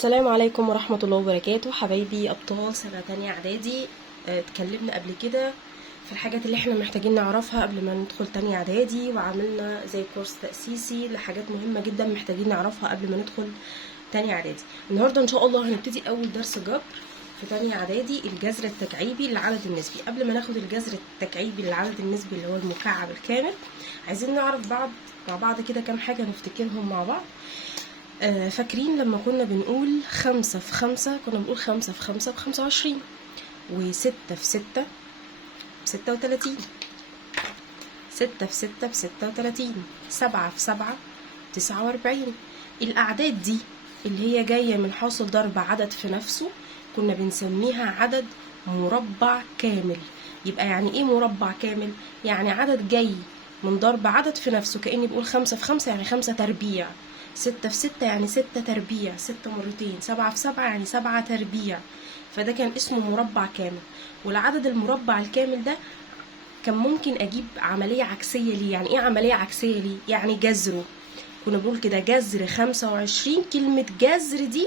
السلام عليكم ورحمة الله وبركاته حبايبي أبطال سنة تانية إعدادي. اتكلمنا قبل كده في الحاجات اللي احنا محتاجين نعرفها قبل ما ندخل تانية إعدادي، وعملنا زي كورس تأسيسي لحاجات مهمة جدا محتاجين نعرفها قبل ما ندخل تانية إعدادي. النهاردة إن شاء الله هنبتدي أول درس جبر في تانية إعدادي، الجذر التكعيبي للعدد النسبي. قبل ما ناخد الجذر التكعيبي للعدد النسبي اللي هو المكعب الكامل، عايزين نعرف مع بعض كده كام حاجة نفتكرهم مع بعض. فاكرين لما كنا بنقول 5 في 5 كنا بنقول 5 في 5 ب25، و6 في 6 ب36، 6 في 6 ب36، 7 في 7 49. الأعداد دي اللي هي جاية من حاصل ضرب عدد في نفسه كنا بنسميها عدد مربع كامل. يبقى يعني ايه مربع كامل؟ يعني عدد جاي من ضرب عدد في نفسه، كأني بقول 5 في 5 يعني 5 تربيع، 6 في 6 يعني 6 تربيع، 6 مرتين، 7 في 7 يعني 7 تربيع. فده كان اسمه مربع كامل. والعدد المربع الكامل ده كان ممكن اجيب عملية عكسية ليه. يعني ايه عملية عكسية ليه؟ يعني جذره. كنا بنقول كده جذر 25. كلمة جذر دي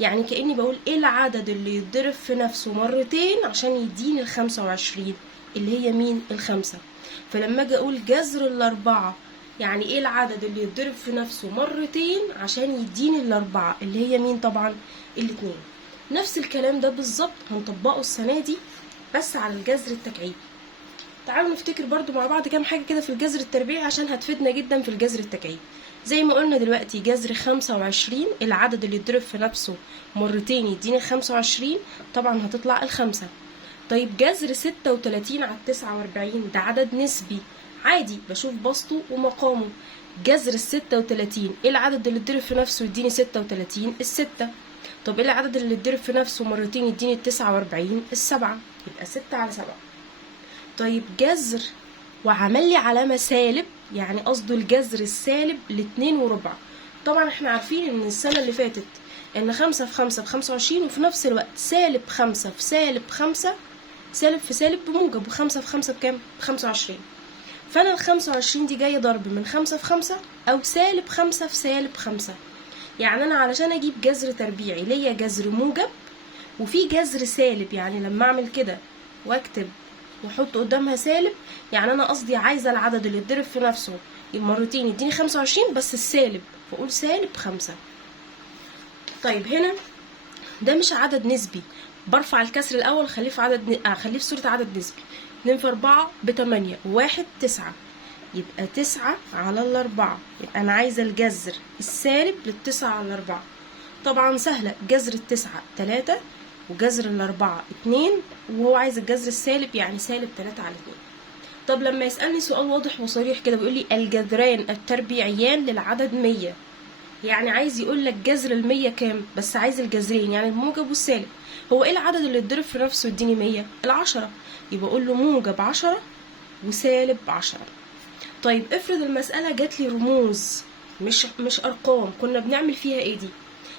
يعني كأني بقول ايه العدد اللي يتضرب في نفسه مرتين عشان يديني ال25 اللي هي مين؟ الخمسة. فلما اجي اقول جذر الاربعة يعني ايه العدد اللي يتضرب في نفسه مرتين عشان يديني الاربعة اللي هي مين؟ طبعا الاتنين. نفس الكلام ده بالظبط هنطبقه السنة دي بس على الجذر التكعيبي. تعالوا نفتكر برضو مع بعض كام حاجة كده في الجذر التربيعي عشان هتفيدنا جدا في الجذر التكعيبي. زي ما قلنا دلوقتي جذر 25 العدد اللي يتضرب في نفسه مرتين يديني 25، طبعا هتطلع الخمسة. طيب جذر 36 على 49 ده عدد نسبي عادي، بشوف بسطه ومقامه. جذر 36 ايه العدد اللي يتضرب في نفسه يديني 36؟ الستة. طب ايه العدد اللي يتضرب في نفسه مرتين يديني 49؟ السبعة. يبقى 6 على 7. طيب جذر وعمل لي علامة سالب، يعني قصده الجذر السالب ل2 وربع. طبعا احنا عارفين ان السنة اللي فاتت ان 5 في 5 ب25، وفي نفس الوقت سالب 5 في سالب 5 سالب في سالب بموجب، و5 في 5 بكام؟ ب25. فانا ال25 دي جايه ضرب من 5 في 5 او سالب 5 في سالب 5. يعني انا علشان اجيب جذر تربيعي ليا جذر موجب وفي جذر سالب. يعني لما اعمل كده واكتب واحط قدامها سالب، يعني انا قصدي عايزه العدد اللي يتضرب في نفسه مرتين يديني 25 بس السالب، فاقول سالب 5. طيب هنا ده مش عدد نسبي، برفع الكسر الاول خليه في صورة عدد نسبي. 2 في 4 ب8، 1 9، يبقى 9 على 4. يبقى انا عايزه الجذر السالب لل9 على 4. طبعا سهله، جذر ال9 3 وجذر ال4 2، وهو عايز الجذر السالب يعني سالب 3 على 2. طب لما يسألني سؤال واضح وصريح كده بيقول لي الجذران التربيعيان للعدد 100، يعني عايز يقول لك جذر ال100 كام، بس عايز الجذرين يعني الموجب والسالب. هو ايه العدد اللي يتضرب في نفسه يديني 100؟ ال10. يبقى اقول له موجب 10 وسالب 10. طيب افرض المسألة جات لي رموز مش ارقام، كنا بنعمل فيها ايه دي؟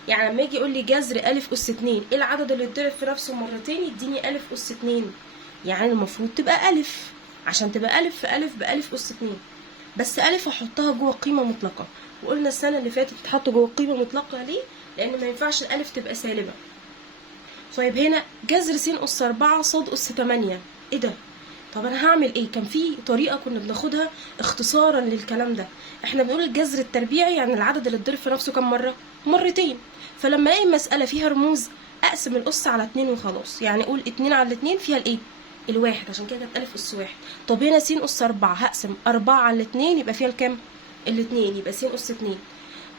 يعني لما يجي يقول لي جذر أ أس 2، ايه العدد اللي يتضرب في نفسه مرتين يديني أ أس 2؟ يعني المفروض تبقى ألف، عشان تبقى ألف في ألف بألف أس 2. بس ألف احطها جوه قيمة مطلقة، وقلنا السنة اللي فاتت تحط جوه قيمة مطلقة ليه؟ لأن ما ينفعش الألف تبقى سالبة. طيب هنا جذر س أس 4 ص أس 8، ايه ده؟ طب انا هعمل ايه؟ كان في طريقة كنا بناخدها اختصارا للكلام ده. احنا بنقول الجذر التربيعي يعني العدد اللي اتضرب في نفسه كم مرة؟ مرتين. فلما الاقي مسألة فيها رموز اقسم الأس على 2 وخلاص. يعني اقول 2 على 2 فيها الايه؟ الواحد، عشان كده كانت أ أس 1. طب هنا س أس 4 هقسم 4 على 2 يبقى فيها الكام؟ الاتنين، يبقى س أس 2.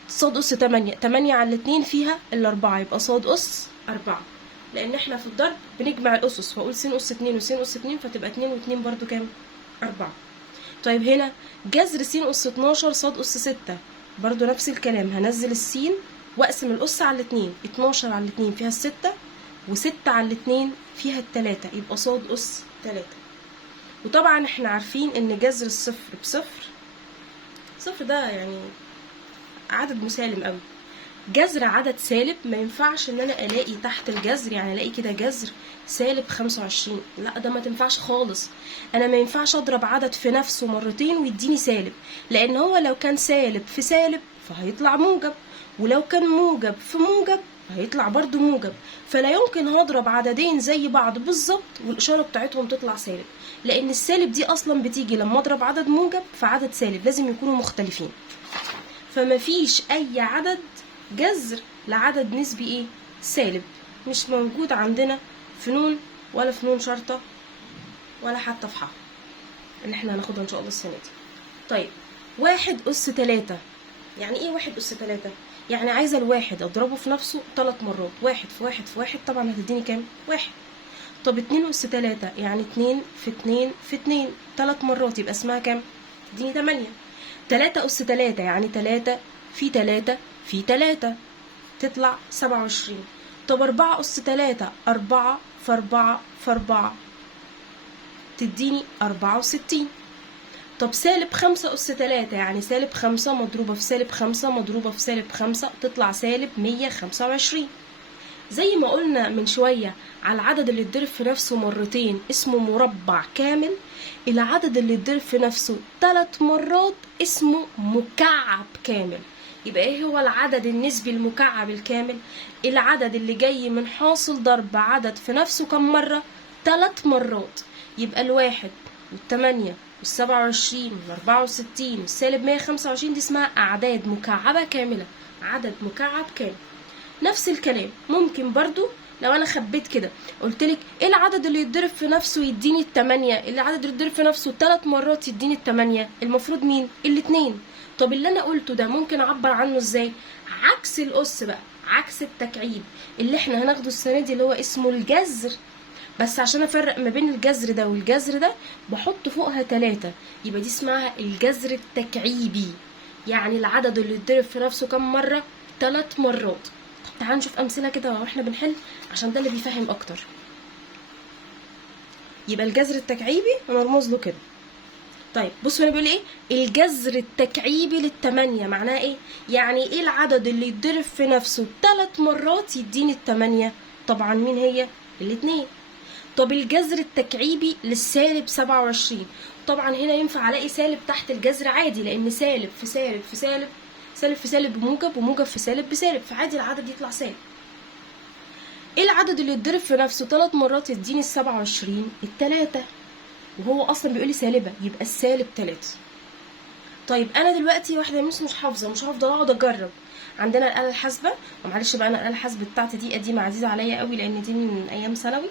ص أس 8، 8 على 2 فيها ال4 يبقى ص أس 4. لان احنا في الضرب بنجمع الاسس، فاقول س أس 2 وس أس 2 فتبقى 2 و2 برضو كام؟ 4. طيب هنا جذر س أس 12 ص أس 6، برضو نفس الكلام، هنزل السين واقسم الأس على 2. 12 على 2 فيها ال6 و6 على 2 فيها ال3 يبقى ص أس 3. وطبعا احنا عارفين ان جذر الصفر بصفر، صفر ده يعني عدد مسالم قوي. جذر عدد سالب ما ينفعش ان انا الاقي تحت الجذر، يعني الاقي كده جذر سالب 25، لا ده ما تنفعش خالص. انا ما ينفعش اضرب عدد في نفسه مرتين ويديني سالب، لان هو لو كان سالب في سالب فهيطلع موجب، ولو كان موجب في موجب هيطلع برضو موجب. فلا يمكن هضرب عددين زي بعض بالظبط والإشارة بتاعتهم تطلع سالب، لأن السالب دي أصلا بتيجي لما أضرب عدد موجب في عدد سالب، لازم يكونوا مختلفين. فمفيش أي عدد جذر لعدد نسبي إيه؟ سالب، مش موجود عندنا في نون ولا في نون شرطة ولا حتى في ح اللي احنا هناخدها إن شاء الله السنة دي. طيب 1 أس 3، يعني إيه 1 أس 3؟ يعني عايزة الواحد أضربه في نفسه 3 مرات، 1 في 1 في 1 طبعا هتديني كام؟ 1. طب 2 أس 3 يعني 2 في 2 في 2 3 مرات، يبقى اسمها كام؟ تديني 8. 3 أس 3 يعني 3 في 3 في 3 تطلع 27. طب 4 أس 3 4 في 4 في 4 تديني 64. طب -5 أس 3 يعني -5 مضروبة في -5 مضروبة في -5 تطلع -125. زي ما قلنا من شوية على العدد اللي اتضرب في نفسه مرتين اسمه مربع كامل، العدد اللي اتضرب في نفسه 3 مرات اسمه مكعب كامل. يبقى ايه هو العدد النسبي المكعب الكامل؟ العدد اللي جاي من حاصل ضرب عدد في نفسه كم مرة؟ 3 مرات. يبقى 1 و8 و27 و64 والسالب 125 دي اسمها أعداد مكعبة كاملة، عدد مكعب كامل. نفس الكلام ممكن برضو لو انا خبيت كده قلتلك ايه العدد اللي يتضرب في نفسه يديني 8، العدد اللي يتضرب في نفسه 3 مرات يديني 8، المفروض مين؟ الاتنين. طب اللي انا قلته ده ممكن اعبر عنه ازاي؟ عكس الأس بقى، عكس التكعيب اللي احنا هناخده السنة دي اللي هو اسمه الجذر. بس عشان افرق ما بين الجذر ده والجذر ده بحط فوقها 3، يبقى دي اسمها الجذر التكعيبي، يعني العدد اللي يتضرب في نفسه كم مرة؟ 3 مرات. تعالوا نشوف امثله كده واحنا بنحل عشان ده اللي بيفهم اكتر. يبقى الجذر التكعيبي هنرمز له كده. طيب بصوا هنا بيقول ايه؟ الجذر التكعيبي لل8 معناها ايه؟ يعني ايه العدد اللي يتضرب في نفسه 3 مرات يديني ال8؟ طبعا مين هي؟ الاتنين. طب الجذر التكعيبي لل-27، طبعا هنا ينفع الاقي سالب تحت الجذر عادي، لان سالب في سالب في سالب، سالب في سالب بموجب وموجب في سالب بسالب، فعادي العدد يطلع سالب. ايه العدد اللي يتضرب في نفسه 3 مرات يديني ال27؟ ال3، وهو اصلا بيقول لي سالبه يبقى السالب 3. طيب انا دلوقتي واحده مش حافظه، مش هفضل اقعد اجرب. عندنا الاله الحاسبه، ومعلش بقى انا الاله الحاسبه بتاعتي دي قديمه عزيزه عليا قوي لان دي من ايام ثانوي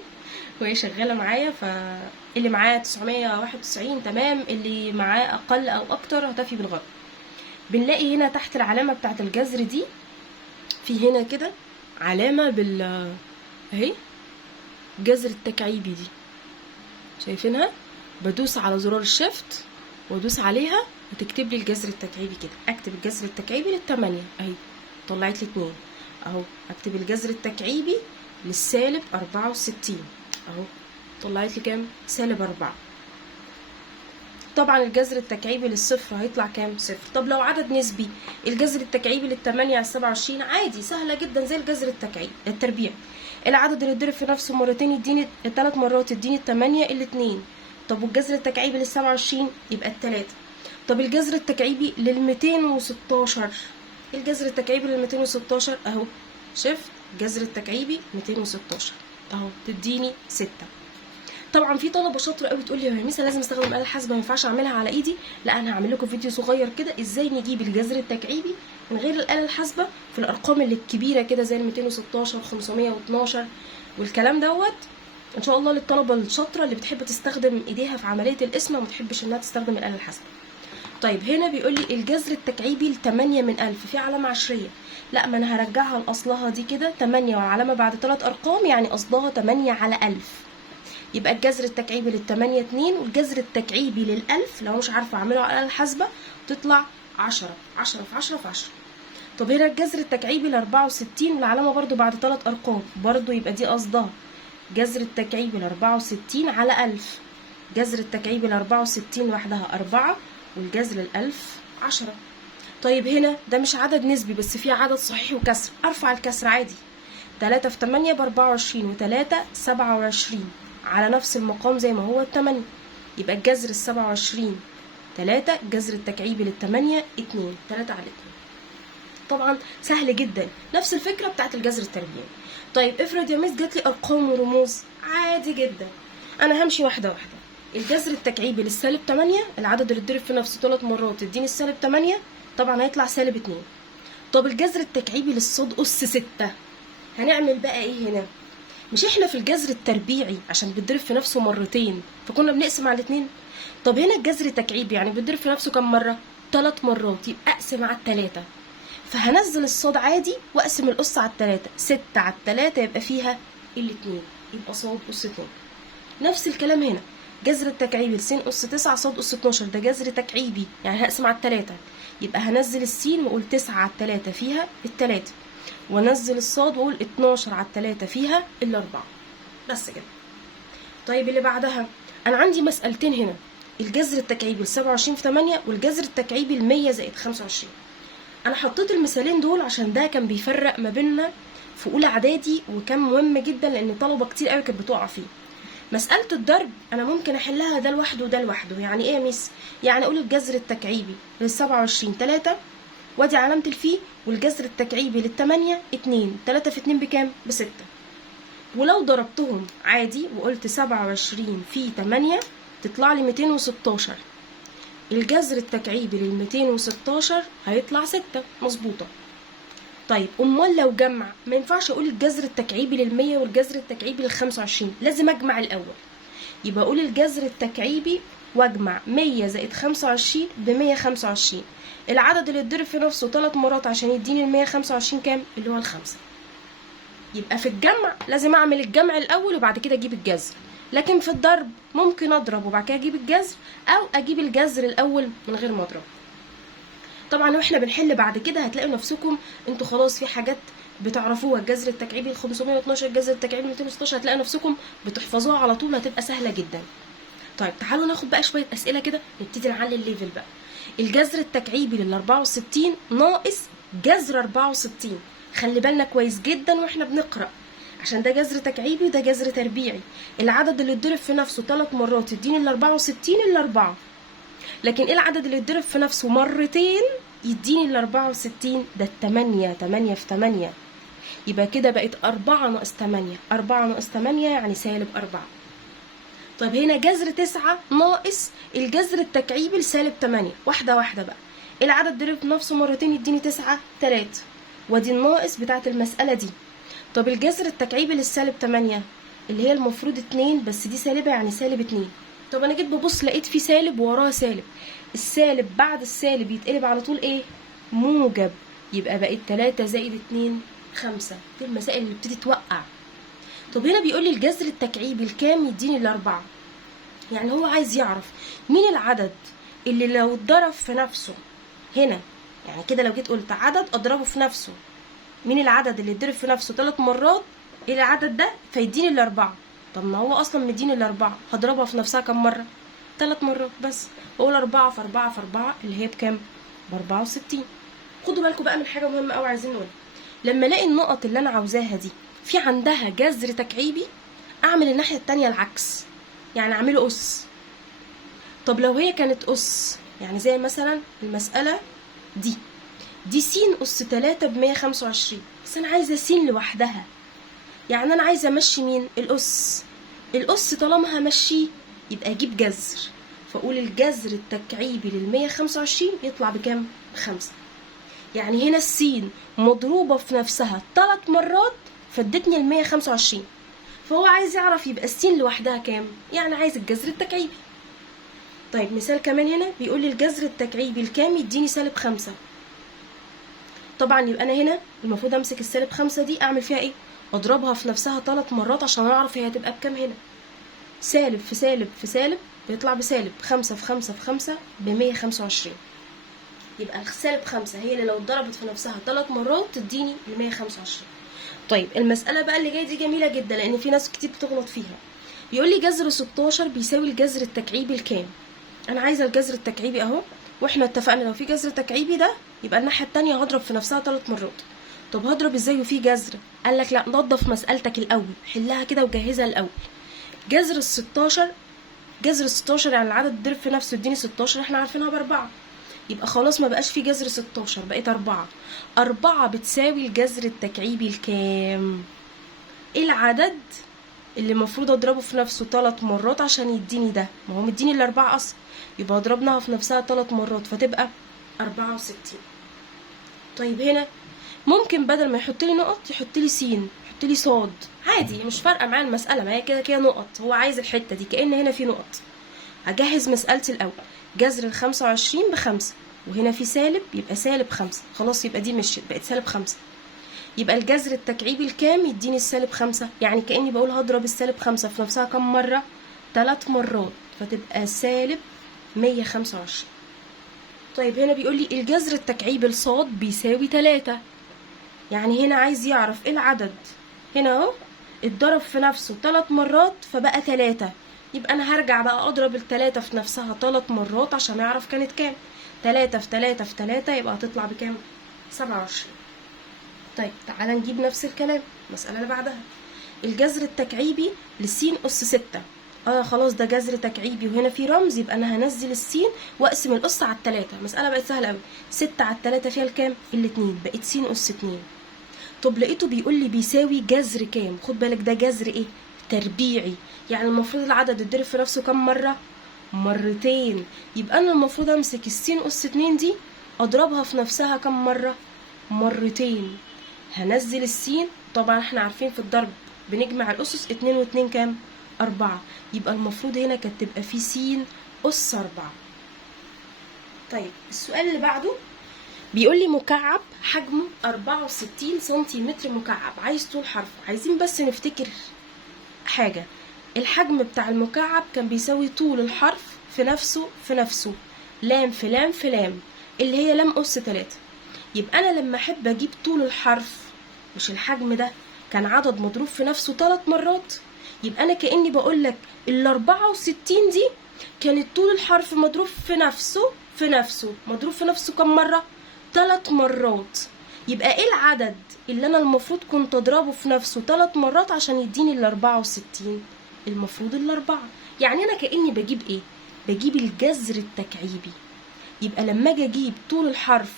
وهي شغاله معايا، فاللي معاه 991 تمام، اللي معاه اقل او اكتر هتفي بالغلط. بنلاقي هنا تحت العلامة بتاعت الجذر دي في هنا كده علامة اهي الجذر التكعيبي دي، شايفينها؟ بدوس على زرار الشيفت وادوس عليها وتكتب لي الجذر التكعيبي كده. اكتب الجذر التكعيبي لل8 اهي طلعت لي 2 اهو. اكتب الجذر التكعيبي لل-64 اهو طلعت لي كام؟ -4. طبعا الجذر التكعيبي للصفر هيطلع كام؟ 0. طب لو عدد نسبي الجذر التكعيبي لل8 على 27 عادي سهله جدا زي الجذر التكعيبي التربيع. العدد اللي يتضرب في نفسه مرتين يديني 3 مرات يديني ال8 ال2. طب والجذر التكعيبي لل27 يبقى ال3. طب الجذر التكعيبي لل216، الجذر التكعيبي لل216 اهو شفت الجذر التكعيبي 216 اهو تديني 6. طبعا في طلبه شاطره قوي تقول لي يا ميسا لازم استخدم الاله الحاسبه ما ينفعش اعملها على ايدي. لا انا هعمل لكم فيديو صغير كده ازاي نجيب الجذر التكعيبي من غير الاله الحاسبه في الارقام اللي الكبيره كده زي ال 216 512 والكلام دوت ان شاء الله للطلبه الشاطره اللي بتحب تستخدم ايديها في عمليه القسمه وما تحبش انها تستخدم الاله الحاسبه. طيب هنا بيقول لي الجذر التكعيبي ل8 من 1000 في علامه عشريه، لا ما انا هرجعها لاصلها دي كده 8 والعلامه بعد 3 ارقام يعني قصدها 8 على 1000. يبقى الجذر التكعيبي لل8 2 والجذر التكعيبي لل1000 لو مش عارفه اعمله على الاله الحاسبه تطلع 10 في 10 في 10. طب هنا الجذر التكعيبي ل64 والعلامه برضو بعد 3 ارقام برضو يبقى دي قصدها جذر التكعيبي ل64 على 1000. جذر التكعيبي ل64 لوحدها 4 والجذر ل1000 10. طيب هنا ده مش عدد نسبي بس فيه عدد صحيح وكسر، ارفع الكسر عادي. 3 في 8 ب24 و3 27 على نفس المقام زي ما هو ال8. يبقى الجذر ال27 3، الجذر التكعيبي لل8 2، 3 على 2. طبعا سهل جدا، نفس الفكره بتاعت الجذر التربيعي. طيب افرض يا مس جات لي ارقام ورموز، عادي جدا، انا همشي واحده واحده. الجذر التكعيبي للسالب 8، العدد اللي اتضرب في نفسه 3 مرات يديني السالب 8، طبعا هيطلع سالب 2. طب الجذر التكعيبي للصاد أس 6، هنعمل بقى ايه هنا؟ مش احنا في الجذر التربيعي عشان بيتضرب في نفسه مرتين فكنا بنقسم على 2؟ طب هنا الجذر التكعيبي يعني بيتضرب في نفسه كم مره؟ 3 مرات، يبقى اقسم على 3. فهنزل الصاد عادي واقسم الأس على 3، 6 على 3 يبقى فيها الاتنين، يبقى صاد أس 2. نفس الكلام هنا، جذر التكعيبي لس أس 9 صاد أس 12، ده جذر تكعيبي يعني هقسم على 3، يبقى هنزل السين واقول 9 على 3 فيها ال3، وانزل الصاد واقول 12 على 3 فيها ال4. بس كده. طيب اللي بعدها، انا عندي مسألتين هنا، الجذر التكعيبي ل27 في 8 والجذر التكعيبي ل100 زائد 25. انا حطيت المثالين دول عشان ده كان بيفرق ما بيننا في اولى اعدادي، وكان مهم جدا لان طلبه كتير قوي كانت بتقع فيه. مسألة الضرب أنا ممكن أحلها ده لوحده وده لوحده. يعني إيه يا ميس؟ يعني أقول الجذر التكعيبي لل27 3 وادي علامة الفي، والجذر التكعيبي لل8 2، 3 في 2 بكام؟ ب6. ولو ضربتهم عادي وقلت 27 في 8 تطلع لي 216. الجذر التكعيبي لل216 هيطلع 6، مظبوطة. طيب امال لو جمع، ما ينفعش اقول الجذر التكعيبي لل100 والجذر التكعيبي لل25، لازم اجمع الاول. يبقى اقول الجذر التكعيبي واجمع 100 زائد 25 ب125. العدد اللي اتضرب في نفسه 3 مرات عشان يديني ال125 كام؟ اللي هو ال5. يبقى في الجمع لازم اعمل الجمع الاول وبعد كده اجيب الجذر، لكن في الضرب ممكن اضرب وبعد كده اجيب الجذر، او اجيب الجذر الاول من غير ما اضرب. طبعا واحنا بنحل بعد كده هتلاقوا نفسكم انتوا خلاص في حاجات بتعرفوها، الجذر التكعيبي ل 512، الجذر التكعيبي ل 216، هتلاقوا نفسكم بتحفظوها على طول، هتبقى سهله جدا. طيب تعالوا ناخد بقى شويه اسئله كده، نبتدي نعلي الليفل بقى. الجذر التكعيبي لل 64 ناقص جذر 64، خلي بالنا كويس جدا واحنا بنقرا، عشان ده جذر تكعيبي وده جذر تربيعي. العدد اللي اتضرب في نفسه 3 مرات يديني ال 64 ال4، لكن ايه العدد اللي اتضرب في نفسه مرتين يديني ال 64؟ ده ال8، 8 في 8، يبقى كده بقت 4 ناقص 8، 4 ناقص 8 يعني سالب 4. طيب هنا جذر 9 ناقص الجذر التكعيبي لسالب 8، واحدة واحدة بقى. العدد ضرب في نفسه مرتين يديني 9 3، ودي الناقص بتاعت المسألة دي. طب الجذر التكعيبي للسالب 8 اللي هي المفروض 2، بس دي سالبة يعني سالب 2. طب انا جيت ببص لقيت في سالب ووراه سالب، السالب بعد السالب يتقلب على طول ايه؟ موجب، يبقى بقت 3 زائد 2 5. دي المسائل اللي بتبتدي توقع. طب هنا بيقول لي الجذر التكعيبي الكام يديني ال4، يعني هو عايز يعرف مين العدد اللي لو اتضرب في نفسه هنا، يعني كده لو جيت قلت عدد اضربه في نفسه، مين العدد اللي اتضرب في نفسه 3 مرات ايه العدد ده فيديني ال4. طب ما هو اصلا مديني ال4، هضربها في نفسها كم مره؟ 3 مرات بس. اقول 4 في 4 في 4 اللي هي بكام؟ ب64. خدوا بالكم بقى من حاجه مهمه قوي عايزين نقولها. لما الاقي النقط اللي انا عاوزاها دي في عندها جذر تكعيبي، اعمل الناحيه التانية العكس، يعني اعمله اس. طب لو هي كانت اس، يعني زي مثلا المساله دي س اس 3 ب125، بس انا عايزه س لوحدها، يعني انا عايزه امشي مين؟ الاس طالما همشيه يبقى اجيب جذر، فاقول الجذر التكعيبي لل125 يطلع بكام؟ ب5. يعني هنا السين مضروبه في نفسها 3 مرات فادتني ال125، فهو عايز يعرف يبقى السين لوحدها كام، يعني عايز الجذر التكعيبي. طيب مثال كمان هنا بيقول لي الجذر التكعيبي الكام يديني سالب 5. طبعا يبقى انا هنا المفروض امسك السالب 5 دي اعمل فيها ايه؟ اضربها في نفسها 3 مرات عشان اعرف هي هتبقى بكام. هنا سالب في سالب في سالب بيطلع بسالب، 5 في 5 في 5 ب125. يبقى السالب 5 هي اللي لو اتضربت في نفسها 3 مرات تديني ال125. طيب المسألة بقى اللي جايه دي جميلة جدا لان في ناس كتير بتغلط فيها. بيقول لي جذر 16 بيساوي الجذر التكعيبي الكام؟ انا عايزه الجذر التكعيبي اهو، واحنا اتفقنا لو في جذر تكعيبي ده يبقى الناحيه الثانيه هضرب في نفسها 3 مرات. طب هضرب ازاي وفي جذر؟ قال لك لا، نظف مسألتك الاول، حلها كده وجهزها الاول. جذر ال16 يعني العدد ضرب في نفسه يديني 16، احنا عارفينها ب4. يبقى خلاص ما بقاش في جذر 16، بقت 4. 4 بتساوي الجذر التكعيبي الكام؟ ايه العدد اللي المفروض اضربه في نفسه 3 مرات عشان يديني ده؟ ما هو مديني الاربعة اصلا، يبقى ضربناها في نفسها 3 مرات فتبقى 64. طيب هنا ممكن بدل ما يحط لي نقط يحط لي س، يحط لي صاد، عادي مش فارقه معايا المساله، ما هي كده كده نقط، هو عايز الحته دي كأن هنا في نقط. هجهز مسألتي الأول. جذر ال25 ب5، وهنا في سالب، يبقى سالب 5. خلاص يبقى دي مشيت، بقت سالب 5. يبقى الجذر التكعيبي الكام؟ يديني السالب 5. يعني كأني بقول هضرب السالب 5 في نفسها كم مرة؟ 3 مرات، فتبقى سالب 125. طيب هنا بيقول لي الجذر التكعيبي لصاد بيساوي 3. يعني هنا عايز يعرف ايه العدد. هنا اهو اتضرب في نفسه 3 مرات فبقى 3. يبقى انا هرجع بقى اضرب ال3 في نفسها 3 مرات عشان اعرف كانت كام. 3 في 3 في 3 يبقى هتطلع بكام؟ 27. طيب تعالى نجيب نفس الكلام المسألة اللي بعدها. الجذر التكعيبي للسين أس 6. خلاص ده جذر تكعيبي وهنا في رمز، يبقى انا هنزل السين واقسم الأس على 3. المسألة بقت سهلة قوي. 6 على 3 فيها الكام؟ الاتنين، بقت س أس 2. طب لقيته بيقول لي بيساوي جذر كام؟ خد بالك ده جذر ايه؟ تربيعي، يعني المفروض العدد يتضرب في نفسه كم مرة؟ مرتين. يبقى انا المفروض امسك السين أس 2 دي اضربها في نفسها كم مرة؟ مرتين. هنزل السين، طبعا احنا عارفين في الضرب بنجمع الأسس، 2 و2 كام؟ 4. يبقى المفروض هنا كانت تبقى في س أس 4. طيب السؤال اللي بعده بيقول لي مكعب حجمه 64 سنتيمتر مكعب، عايز طول حرف. عايزين بس نفتكر حاجة، الحجم بتاع المكعب كان بيساوي طول الحرف في نفسه لام في لام في لام، اللي هي لام أس 3. يبقى أنا لما أحب أجيب طول الحرف، مش الحجم ده كان عدد مضروب في نفسه 3 مرات، يبقى أنا كأني بقولك ال64 دي كانت طول الحرف مضروب في نفسه مضروب في نفسه كم مرة؟ 3 مرات. يبقى ايه العدد اللي انا المفروض كنت اضربه في نفسه 3 مرات عشان يديني ال64؟ المفروض ال4. يعني انا كأني بجيب ايه؟ بجيب الجذر التكعيبي. يبقى لما اجي اجيب طول الحرف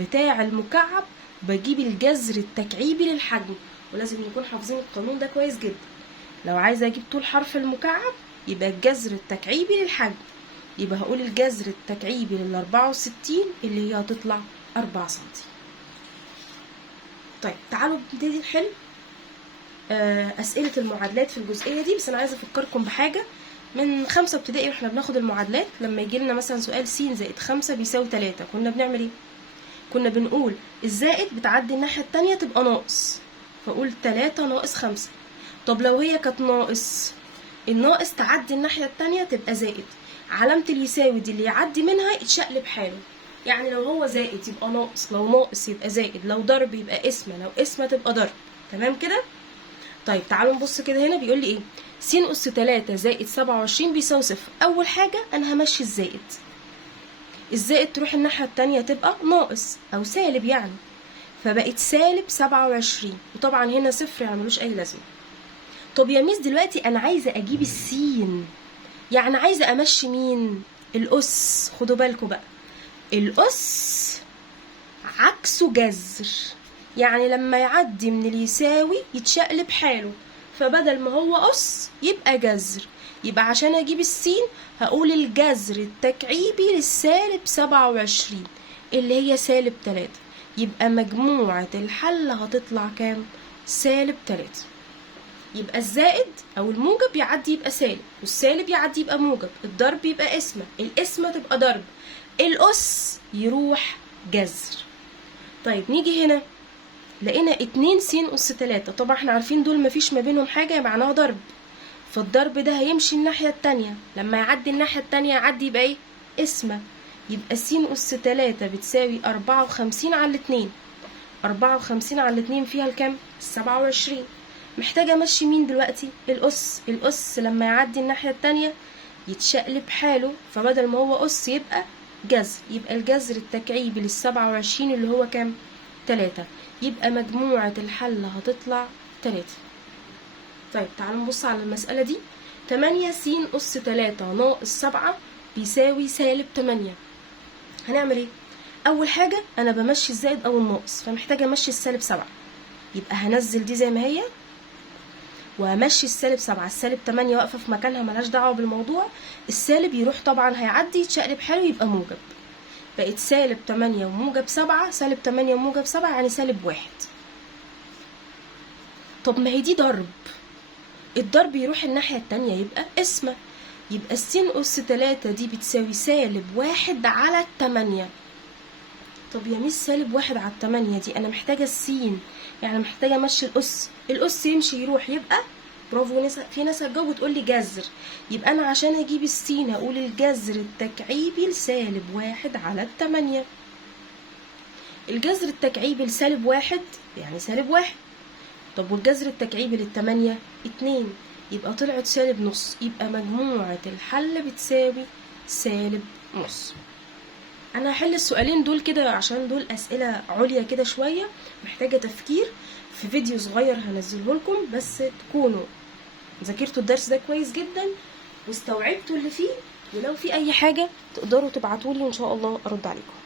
بتاع المكعب بجيب الجذر التكعيبي للحجم، ولازم نكون حافظين القانون ده كويس جدا. لو عايزه اجيب طول حرف المكعب يبقى الجذر التكعيبي للحجم، يبقى هقول الجذر التكعيبي لل64 اللي هي هتطلع 4 سنتي. طيب تعالوا نبتدي نحل أسئلة المعادلات في الجزئية دي. بس أنا عايزة أفكركم بحاجة، من 5 ابتدائي واحنا بناخد المعادلات لما يجي لنا مثلا سؤال س زائد 5 بيساوي 3، كنا بنعمل ايه؟ كنا بنقول الزائد بتعدي الناحية التانية تبقى ناقص، فأقول 3 ناقص 5. طب لو هي كانت ناقص، الناقص تعدي الناحية التانية تبقى زائد، علامة اليساوي دي اللي يعدي منها يتشقلب حاله. يعني لو هو زائد يبقى ناقص، لو ناقص يبقى زائد، لو ضرب يبقى قسمة، لو قسمة تبقى ضرب. تمام كده؟ طيب تعالوا نبص كده. هنا بيقول لي ايه؟ س أس 3 زائد 27 بيساوي 0. أول حاجة أنا همشي الزائد تروح الناحية التانية تبقى ناقص أو سالب يعني، فبقت سالب 27. وطبعا هنا 0 يعني ملوش أي لازمة. طب يا ميس دلوقتي أنا عايزة أجيب السين، يعني عايزة أمشي مين؟ الأس. خدوا بالكوا بقى، الأس عكسه جذر، يعني لما يعدي من اليساوي يتشقلب حاله، فبدل ما هو أس يبقى جذر. يبقى عشان أجيب السين هقول الجذر التكعيبي للسالب 27 اللي هي سالب 3. يبقى مجموعة الحل هتطلع كام؟ سالب 3. يبقى الزائد أو الموجب يعدي يبقى سالب، والسالب يعدي يبقى موجب، الضرب يبقى قسمة، القسمة تبقى ضرب، الأس يروح جذر. طيب نيجي هنا لقينا 2 س أس 3. طبعا احنا عارفين دول مفيش ما بينهم حاجة معناها ضرب، فالضرب ده هيمشي الناحية التانية، لما يعدي الناحية التانية يعدي يبقى ايه؟ قسمة. يبقى س أس 3 بتساوي 54 على 2. 54 على 2 فيها الكام؟ 27. محتاجة امشي مين دلوقتي؟ الأس لما يعدي الناحية التانية يتشقلب حاله، فبدل ما هو أس يبقى جذر. يبقى الجذر التكعيبي لل27 اللي هو كام؟ 3. يبقى مجموعة الحل هتطلع 3. طيب تعالوا نبص على المسألة دي. 8 س أس 3 ناقص 7 بيساوي سالب 8. هنعمل ايه؟ اول حاجه انا بمشي الزائد او الناقص، فمحتاجه امشي السالب 7، يبقى هنزل دي زي ما هي وامشي السالب 7، السالب 8 واقفه في مكانها ملهاش دعوه بالموضوع، السالب يروح طبعا هيعدي يتشقلب حلو يبقى موجب، بقت سالب 8 وموجب 7، سالب 8 وموجب 7 يعني سالب 1. طب ما هي دي ضرب، الضرب يروح الناحيه التانيه يبقى قسمه، يبقى س أس 3 دي بتساوي سالب 1 على 8. طب يا ميس سالب 1 على 8 دي انا محتاجه السين، يعني محتاجه امشي الاس يمشي يروح يبقى برافو. في ناس هتجاوب وتقول لي جذر، يبقى انا عشان اجيب السين هقول الجذر التكعيبي لسالب 1 على 8. الجذر التكعيبي لسالب 1 يعني سالب 1. طب والجذر التكعيبي للتمانية 2، يبقى طلعت سالب نص، يبقى مجموعة الحل بتساوي سالب نص. انا هحل السؤالين دول كده عشان دول اسئلة عليا كده شوية محتاجة تفكير، في فيديو صغير هنزله لكم، بس تكونوا ذاكرتوا الدرس ده كويس جدا واستوعبتوا اللي فيه، ولو في اي حاجة تقدروا تبعتولي وان شاء الله ارد عليكم.